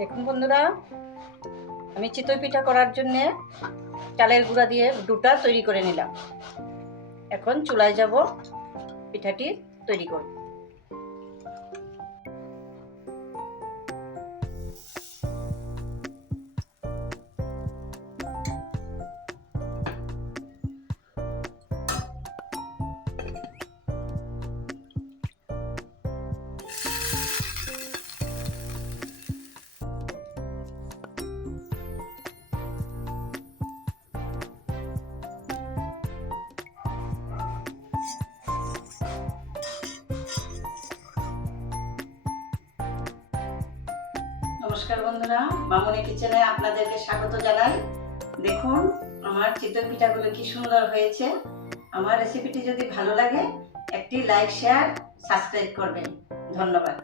দেখুন বন্ধুরা, আমি চিতই পিঠা করার জন্য চালের গুঁড়া দিয়ে ডোটা তৈরি করে নিলাম। এখন চুলায় যাব, পিঠাটি তৈরি করব। নমস্কার বন্ধুরা, মামনি কিচেনে আপনাদেরকে স্বাগত জানাই। দেখুন আমার চিতই পিঠাগুলো কি সুন্দর হয়েছে। আমার রেসিপিটি যদি ভালো লাগে একটি লাইক, শেয়ার, সাবস্ক্রাইব করবেন। ধন্যবাদ।